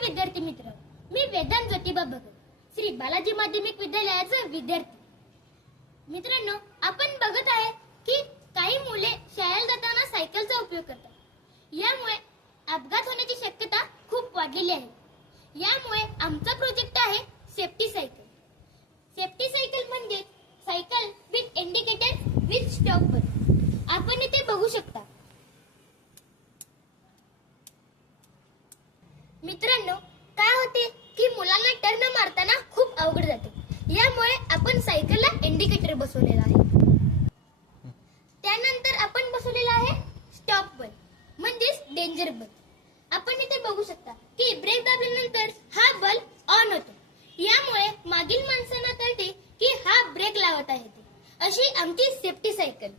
विद्यार्थी मित्र, मी वेदांत ज्योतिबा भगत, श्री बालाजी माध्यमिक विद्यालयाचा विद्यार्थी. मित्रांनो, आपण बघत आहे की काही मुले शाळेला जाताना सायकलचा उपयोग करतात. यामुळे अपघात होण्याची शक्यता खूप वाढलेली आहे. यामुळे आमचा प्रोजेक्ट आहे सेफ्टी सायकल. सेफ्टी सायकल म्हणजे cycle with indicator with stop button. आपण इथे बघू शकता. मित्रांनो, काय होते की मुलांना टर्न मारताना खूप अवघड जाते. यामुळे आपण सायकलला इंडिकेटर बसवलेला आहे. त्यानंतर आपण बसवलेला आहे स्टॉप बल म्हणजेच डेंजर बल. आपण इथे बघू शकता की ब्रेक दाबल्यानंतर हा बल ऑन होतो. यामुळे मागील माणसांना कळते की हा ब्रेक लावत आहे. अशी आमची सेफ्टी सायकल.